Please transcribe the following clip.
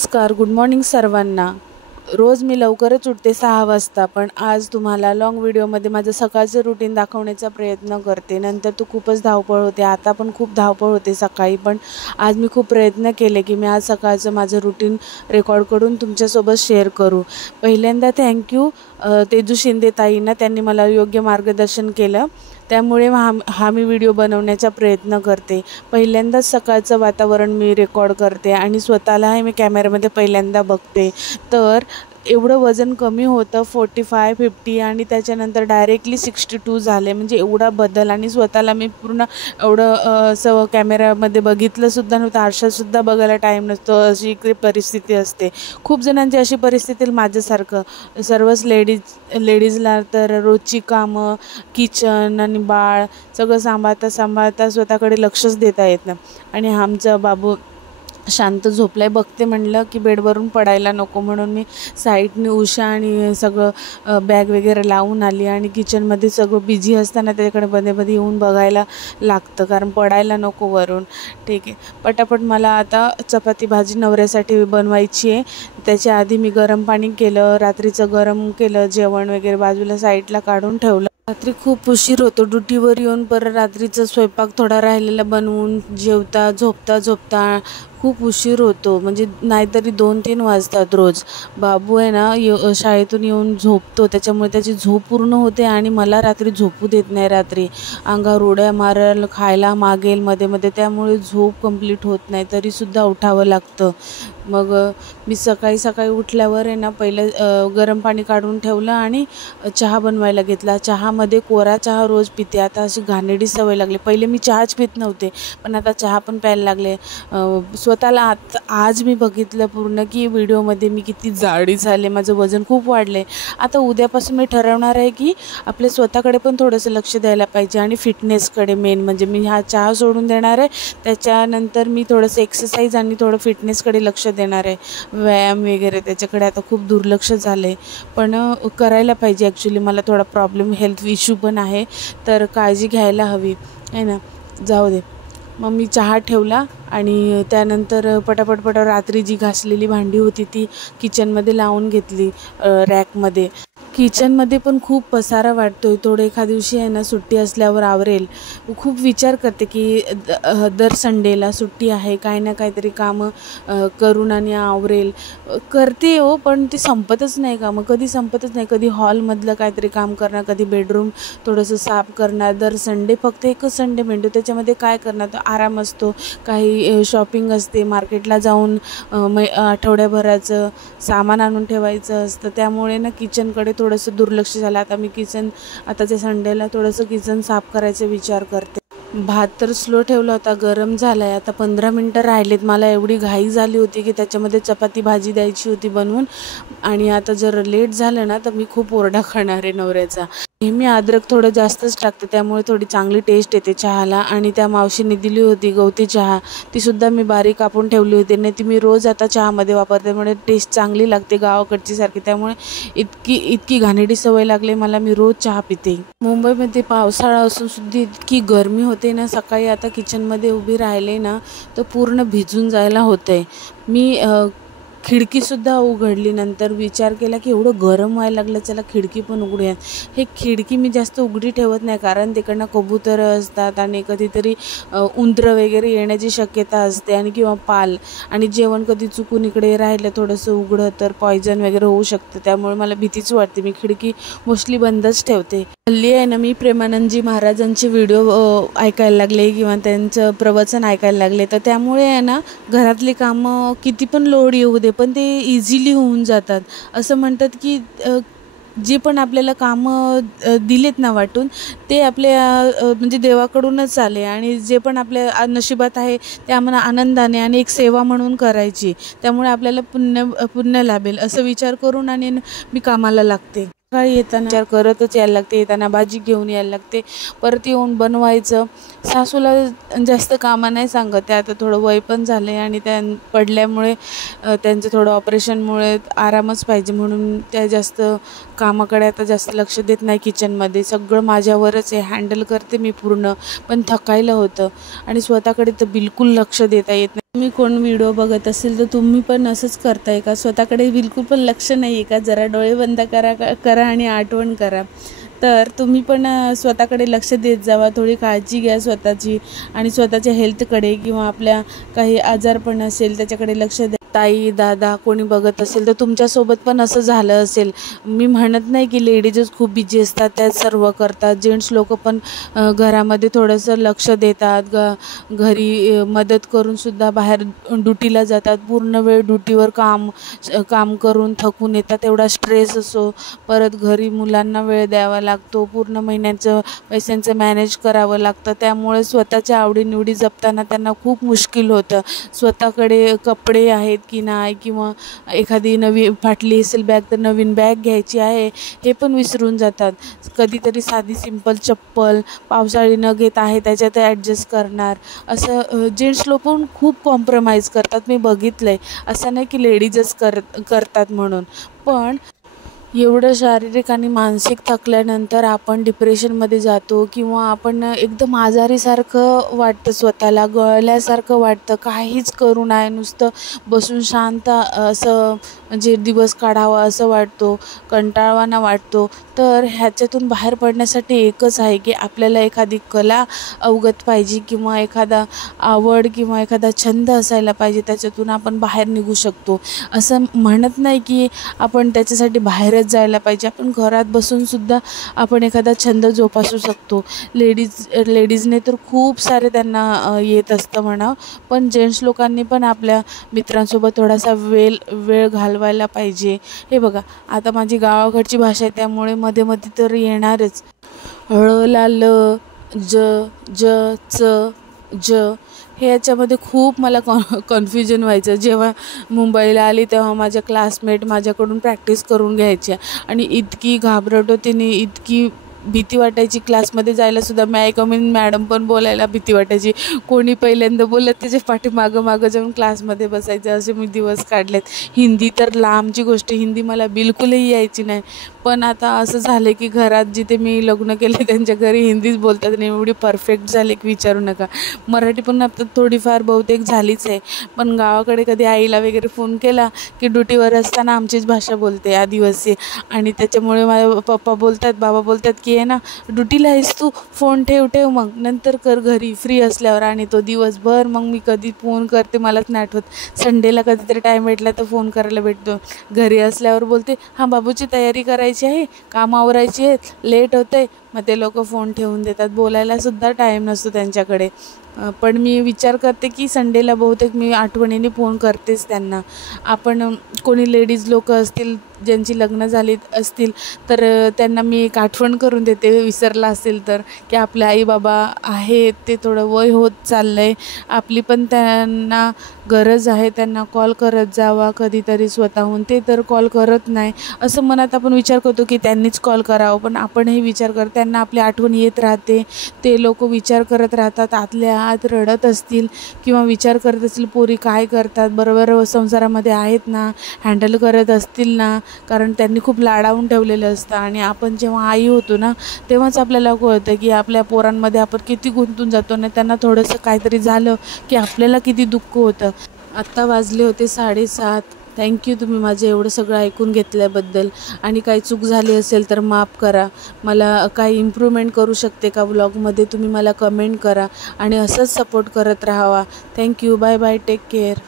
नमस्कार, good morning सर्वांना। रोज मी लवकरच उठते 6 वाजता, पण आज तुम्हाला लॉंग व्हिडिओमध्ये माझं सकाळचं रुटीन दाखवण्याचा प्रयत्न करते। नंतर तो खूपच धावपळ होते, आता पण खूप धावपळ होते सकाळी, पण आज मी खूप प्रयत्न केले की मी आज सकाळचं माझं रुटीन रेकॉर्ड करून तुमच्यासोबत शेअर करू। पहिल्यांदा थँक्यू तेजू शिंदे ताईंना, त्यांनी मला योग्य मार्गदर्शन केलं, त्यामुळे हा मी व्हिडिओ बनवण्याचा प्रयत्न करते। पहिल्यांदाच सकाळचं वातावरण मी रेकॉर्ड करते आणि स्वतःलाही मी कॅमेऱ्यामध्ये पहिल्यांदा बघते। तर एवढं वजन कमी होतं 45-50 आणि त्याच्यानंतर डायरेक्टली 62 झाले, म्हणजे एवढा बदल। आणि स्वतःला मी पूर्ण एवढं असं कॅमेऱ्यामध्ये बघितलंसुद्धा नव्हतं, आरशासुद्धा बघायला टाईम नसतो, अशी इकडे परिस्थिती असते। खूप जणांची अशी परिस्थिती माझ्यासारखं, सर्वच लेडीजला तर रोजची कामं, किचन आणि बाळ सगळं सांभाळता स्वतःकडे लक्षच देता येत नाही। आणि आमचा बाबू शांत झोपलाय, बघते म्हणलं की बेडवरून पडायला नको, म्हणून मी साईडने उषा आणि सगळं बॅग वगैरे लावून आली आणि किचनमध्ये सगळं बिझी असताना त्याच्याकडे मध्ये येऊन बघायला लागतं, कारण पडायला नको वरून। ठीक आहे, पटापट मला आता चपाती भाजी नवऱ्यासाठी बनवायची आहे। त्याच्या आधी मी गरम पाणी केलं, रात्रीचं गरम केलं, जेवण वगैरे बाजूला साईडला काढून ठेवलं। रात्री खूप उशीर होतो, ड्युटीवर येऊन परत रात्रीचा स्वयंपाक थोडा राहिलेला बनवून जेवता झोपता खूप उशीर होतो, म्हणजे नाहीतरी 2-3 वाजतात रोज। बाबू आहे ना शाळेतून येऊन झोपतो, त्याच्यामुळे त्याची झोप पूर्ण होते आणि मला रात्री झोपू देत नाही। रात्री अंगावर उड्या मारेल, खायला मागेल मध्ये, त्यामुळे झोप कंप्लीट होत नाही, तरीसुद्धा उठावं लागतं। मग मी सकाळी उठल्यावर आहे ना पहिलं गरम पाणी काढून ठेवलं आणि चहा बनवायला घेतला। चहामध्ये कोरा चहा रोज पिते, आता अशी घाणेरडी सवय लागली। पहिले मी चहाच पित नव्हते, पण आता चहा पण प्यायला लागले। स्वतःला आज मी बघितलं पूर्ण की व्हिडिओमध्ये मी किती जाडी झाले, माझं वजन खूप वाढले। आता उद्यापासून मी ठरवणार आहे की आपल्या स्वतःकडे पण थोडंसं लक्ष द्यायला पाहिजे आणि फिटनेसकडे मेन म्हणजे मी हा चहा सोडून देणार आहे, त्याच्यानंतर मी थोडंसं एक्सरसाइज आणि थोडं फिटनेसकडे लक्ष देणार आहे, व्यायाम वगैरे त्याच्याकडे आता खूप दुर्लक्ष झालं आहे, पण करायला पाहिजे। ॲक्च्युली मला थोडा प्रॉब्लेम, हेल्थ इश्यू पण आहे, तर काळजी घ्यायला हवी आहे ना। जाऊ दे, मग मी चहा ठेवला आणि त्यानंतर पटापट रात्री जी घासलेली भांडी होती ती किचनमध्ये लावून घेतली रॅकमध्ये। किचनमध्ये पण खूप पसारा वाटतोय, थोडं एखाद्या दिवशी आहे ना सुट्टी असल्यावर आवरेल। खूप विचार करते की दर संडेला सुट्टी आहे, काही ना काहीतरी कामं करून आणि आवरेल करते हो, पण ते संपतच नाही कामं, कधी संपतच नाही। कधी हॉलमधलं काहीतरी काम करणार, कधी बेडरूम थोडंसं साफ करणार। दर संडे फक्त एकच संडे मिळतो, त्याच्यामध्ये काय करणार, तो आराम असतो, काही शॉपिंग असते, मार्केटला जाऊन आठवड्याभराचं सामान आणून ठेवायचं असतं, त्यामुळे ना किचनकडे थोडंसं दुर्लक्ष झालं। आताच्या संडेला थोडंसं किचन साफ करायचा विचार करते। भात तर स्लो ठेवला होता, गरम झाला आहे, आता 15 मिनटं राहिलेत। मला एवढी घाई झाली होती की त्याच्यामध्ये चपाती भाजी द्यायची होती बनवून, आणि आता जर लेट झालं ना तर मी खूप ओरडा खाणार आहे नवऱ्याचा। नेहमी अद्रक थोडं जास्तच टाकते, त्यामुळे थोडी चांगली टेस्ट येते चहाला। आणि त्या मावशीने दिली होती गवती चहा, तीसुद्धा मी बारीक कापून ठेवली होती, नाही ती मी रोज आता चहामध्ये वापरते, त्यामुळे टेस्ट चांगली लागते गावाकडची सारखी, त्यामुळे इतकी घाणेरडी सवय लागली मला, मी रोज चहा पिते। मुंबईमध्ये पावसाळा असून सुद्धा इतकी गरमी होते ना, सकाळी आता किचनमध्ये उभी राहिले ना तर पूर्ण भिजून जायला होतंय। मी खिडकीसुद्धा उघडली, नंतर विचार केला की एवढं गरम व्हायला लागलं, चला खिडकी पण उघडूया। हे खिडकी मी जास्त उघडी ठेवत नाही, कारण तिकडनं कबूतरं असतात आणि कधीतरी उंदरं वगैरे येण्याची शक्यता असते, आणि किंवा पाल, आणि जेवण कधी चुकून इकडे राहिलं थोडंसं उघडं तर पॉयझन वगैरे होऊ शकतं, त्यामुळे मला भीतीच वाटते। मी खिडकी मोस्टली बंदच ठेवते। हल्ली आहे ना मी प्रेमानंदजी महाराजांचे व्हिडिओ ऐकायला लागले किंवा त्यांचं प्रवचन ऐकायला लागले, तर त्यामुळे आहे ना घरातली कामं किती पण लोड येऊ दे पण ते इझिली होऊन जातात। असं म्हणतात की जे पण आपल्याला कामं दिलेत ना वाटून, ते आपल्या म्हणजे देवाकडूनच आले, आणि जे पण आपल्या नशिबात आहे ते आम्हाला आनंदाने आणि एक सेवा म्हणून करायची, त्यामुळे आपल्याला पुण्य लाभेल असं विचार करून आणि मी कामाला लागते। सकाळी येताना विचार करतच यायला लागते, येताना भाजी घेऊन यायला लागते, परत येऊन बनवायचं। सासूला जास्त कामं नाही सांगत, ते आता थोडं वय पण झालं आहे आणि पडल्यामुळे त्यांचं थोडं ऑपरेशनमुळे आरामच पाहिजे, म्हणून त्या जास्त कामाकडे आता जास्त लक्ष देत नाही। किचनमध्ये सगळं माझ्यावरच आहे, हँडल करते मी पूर्ण, पण थकायला होतं आणि स्वतःकडे तर बिलकुल लक्ष देता येत नाही। तुम्ही कोण व्हिडिओ बघत असेल तर तुम्ही पण असंच करताय का? स्वतःकडे बिलकुल पण लक्ष नाही आहे का? जरा डोळे बंद करा आणि आठवण करा. तर तुम्ही पण स्वतःकडे लक्ष देत जावा, थोडी काळजी घ्या स्वतःची आणि स्वतःच्या हेल्थकडे किंवा आपल्या काही आजारपण असेल त्याच्याकडे लक्ष द्या. ताई दादा कोणी बघत असेल तर तुमच्यासोबत पण असं झालं असेल. मी म्हणत नाही की लेडीजच खूप बिझी असतात त्यात सर्व करतात, जेंट्स लोक पण घरामध्ये थोडंसं लक्ष देतात, घरी मदत करूनसुद्धा बाहेर ड्युटीला जातात, पूर्ण वेळ ड्युटीवर काम करून थकून येतात, एवढा स्ट्रेस असो, परत घरी मुलांना वेळ द्यावा लागतो, पूर्ण महिन्याचं पैशांचं मॅनेज करावं लागतं, त्यामुळे स्वतःच्या आवडीनिवडी जपताना त्यांना खूप मुश्किल होतं. स्वतःकडे कपडे आहेत की नाही किंवा एखादी नवी फाटली असेल बॅग तर नवीन बॅग घ्यायची आहे हे पण विसरून जातात. कधीतरी साधी सिंपल चप्पल पावसाळी न घेत आहे त्याच्यात ॲडजस्ट करणार, असं जेंट्स लोक पण खूप कॉम्प्रोमाइज करतात. मी बघितलं आहे, असं नाही की लेडीजच करतात म्हणून. पण एवढं शारीरिक आणि मानसिक थकल्यानंतर आपण डिप्रेशनमध्ये जातो किंवा आपण एकदम आजारीसारखं वाटतं, स्वतःला गळल्यासारखं वाटतं, काहीच करू नये, नुसतं बसून शांत असं म्हणजे दिवस काढावा असं वाटतो, कंटाळवाणा वाटतो. तर ह्याच्यातून बाहेर पडण्यासाठी एकच आहे की आपल्याला एखादी कला अवगत पाहिजे किंवा एखादा आवड किंवा एखादा छंद असायला पाहिजे, त्याच्यातून आपण बाहेर निघू शकतो. असं म्हणत नाही की आपण त्याच्यासाठी बाहेरच जायला पाहिजे, आपण घरात बसूनसुद्धा आपण एखादा छंद जोपासू शकतो. लेडीजने तर खूप सारे त्यांना येत असतं म्हणा, पण जेंट्स लोकांनी पण आपल्या मित्रांसोबत थोडासा वेळ घालवायला पाहिजे. हे बघा, आता माझी गावाकडची भाषा आहे त्यामुळे मध्ये मध्ये तर येणारच. ळ ला ल ज ज च ज हे याच्यामध्ये खूप मला कन्फ्युजन व्हायचं. जेव्हा मुंबईला आली तेव्हा माझ्या क्लासमेट माझ्याकडून प्रॅक्टिस करून घ्यायच्या आणि इतकी घाबरट होते आणि इतकी भीती वाटायची क्लासमध्ये जायलासुद्धा. आय कम इन मॅडम पण बोलायला भीती वाटायची. कोणी पहिल्यांदा बोलत त्याच्या पाठी मागं जाऊन क्लासमध्ये बसायचं. असे मी दिवस काढलेत. हिंदी तर लांबची गोष्ट, हिंदी मला बिलकुलही यायची नाही. पण आता असं झालं की घरात जिथे मी लग्न केले त्यांच्या घरी हिंदीच बोलतात आणि एवढी परफेक्ट झाले की विचारू नका. मराठी पण आता थोडीफार बहुतेक झालीच आहे, पण गावाकडे कधी आईला वगैरे फोन केला की ड्युटीवर असताना आमचीच भाषा बोलते आदिवासी. आणि त्याच्यामुळे माझे पप्पा बोलतात, बाबा बोलतात की आहे ना, ड्युटीला आहेस तू, फोन ठेव मग नंतर कर घरी फ्री असल्यावर. आणि तो दिवसभर मग मी कधी फोन करते मलाच नाही आठवत. संडेला कधीतरी टाईम भेटला तर फोन करायला भेटतो. घरी असल्यावर बोलते हां बाबूची तयारी करायची आहे, कामं आवरायची आहेत, लेट होतं आहे, मग ते लोक फोन ठेवून देतात. बोलायलासुद्धा टाईम नसतो त्यांच्याकडे. पण मी विचार करते की संडेला बहुतेक मी आठवणीने फोन करतेच त्यांना. आपण कोणी लेडीज लोक असतील ज्यांची लग्न झाली असतील तर त्यांना मी एक आठवण करून देते, विसरला असेल तर, की आपले आई बाबा आहेत, ते थोडं वय होत चाललं आहे, आपली पण त्यांना गरज आहे, त्यांना कॉल करत जावा कधीतरी स्वतःहून. ते तर कॉल करत नाही, असं मनात आपण विचार करतो की त्यांनीच कॉल करावं, पण आपणही विचार करतो त्यांना आपली आठवण येत राहते. ते लोक विचार करत राहतात, आतल्या आत रडत असतील किंवा विचार करत असतील पोरी काय करतात, बरोबर संसारामध्ये आहेत ना, हँडल करत असतील ना, कारण त्यांनी खूप लाडावून ठेवलेलं असतं. आणि आपण जेव्हा आई होतो ना तेव्हाच आपल्याला कळतं की आपल्या पोरांमध्ये आपण किती गुंतून जातो आणि त्यांना थोडंसं काहीतरी झालं की आपल्याला किती दुःख होतं. आत्ता वाजले होते 7:30. थँक्यू तुम्ही माझं एवढं सगळं ऐकून घेतल्याबद्दल. आणि काही चूक झाली असेल तर माफ करा. मला काही इम्प्रूव्हमेंट करू शकते का व्लॉगमध्ये तुम्ही मला कमेंट करा आणि असंच सपोर्ट करत राहावा. Thank you. Bye bye. Take care.